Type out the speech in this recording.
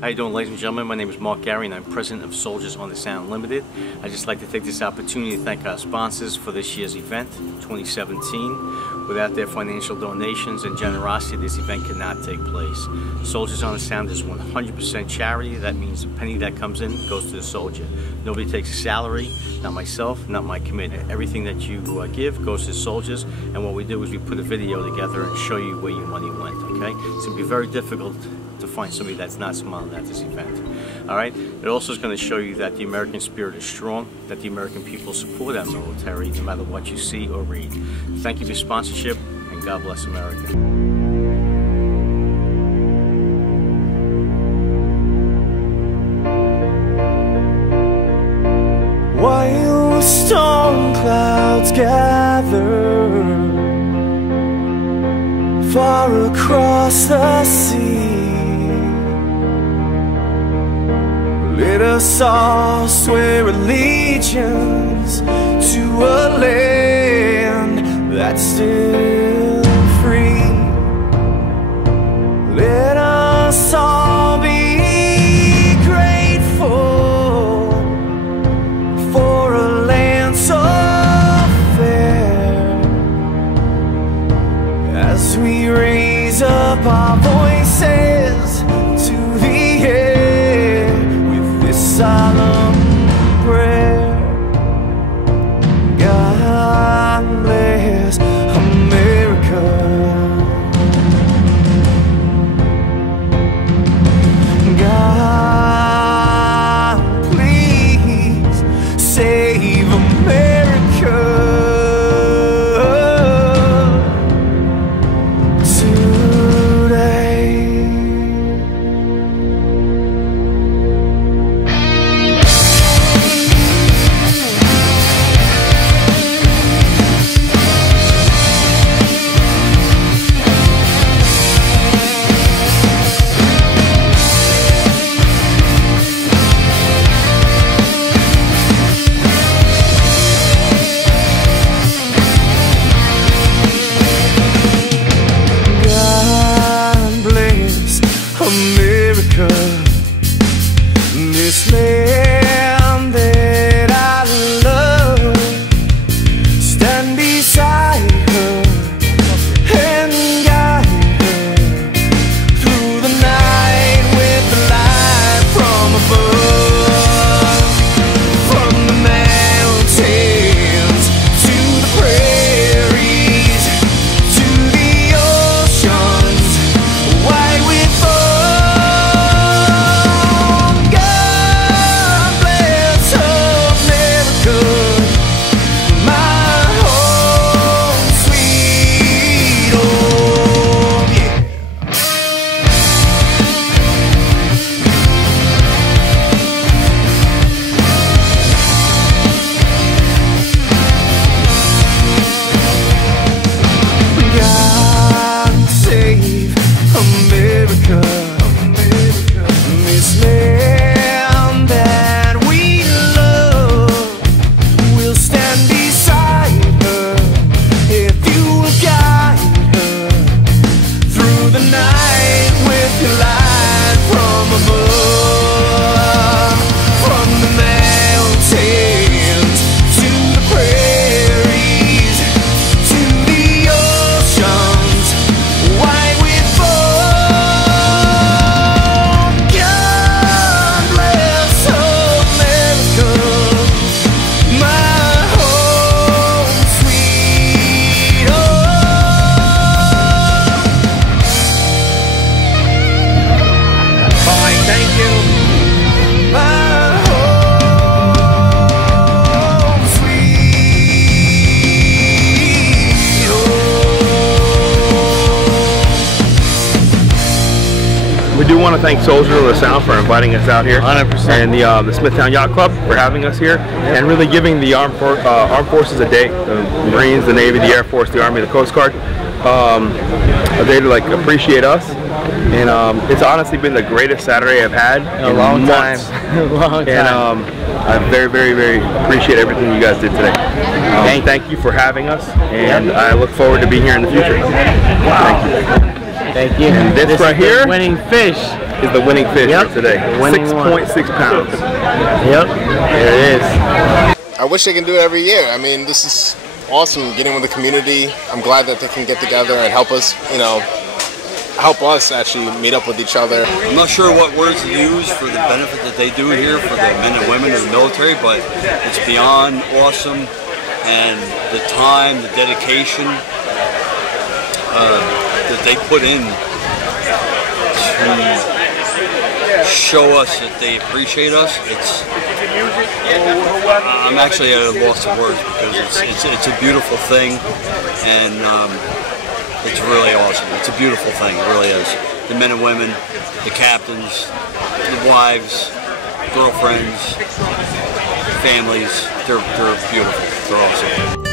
How you doing, ladies and gentlemen? My name is Mark Gary and I'm president of Soldiers on the Sound Limited. I'd just like to take this opportunity to thank our sponsors for this year's event, 2017. Without their financial donations and generosity, this event could not take place. Soldiers on the Sound is 100% charity. That means the penny that comes in goes to the soldier. Nobody takes a salary, not myself, not my committee. Everything that you give goes to the soldiers, and what we do is we put a video together and show you where your money went, okay? It's going to be very difficult to find somebody that's not smiling at this event. Alright? It also is going to show you that the American spirit is strong, that the American people support our military no matter what you see or read. Thank you for your sponsorship, and God bless America. While storm clouds gather far across the sea, let us all swear allegiance to a land that's still free. Let us all be grateful for a land so fair, as we raise up our voices to the air with this solemn prayer. God bless America. God, please save America today. America, this land that I love, stand beside her and guide her through the night with the light from above. From the mountains to the prairies to the oceans wide with foam. We do want to thank Soldiers of the Sound for inviting us out here, 100%. and the Smithtown Yacht Club for having us here, and really giving the armed forces a day, the Marines, the Navy, the Air Force, the Army, the Coast Guard, a day to appreciate us. And it's honestly been the greatest Saturday I've had in a long time. And I very, very, very appreciate everything you guys did today. Thank you for having us, and I look forward to being here in the future. Thank you. Thank you. And this right here, winning fish. is the winning fish Yep, for today. the winning 6.6 pounds. Yep, there it is. I wish they can do it every year. I mean, this is awesome, getting with the community. I'm glad that they can get together and help us, you know, help us actually meet up with each other. I'm not sure what words to use for the benefit that they do here for the men and women of the military, but it's beyond awesome, and the time, the dedication that they put in to show us that they appreciate us. I'm actually at a loss of words because it's a beautiful thing, and it's really awesome. It's a beautiful thing, it really is. The men and women, the captains, the wives, girlfriends, families, they're beautiful, they're awesome.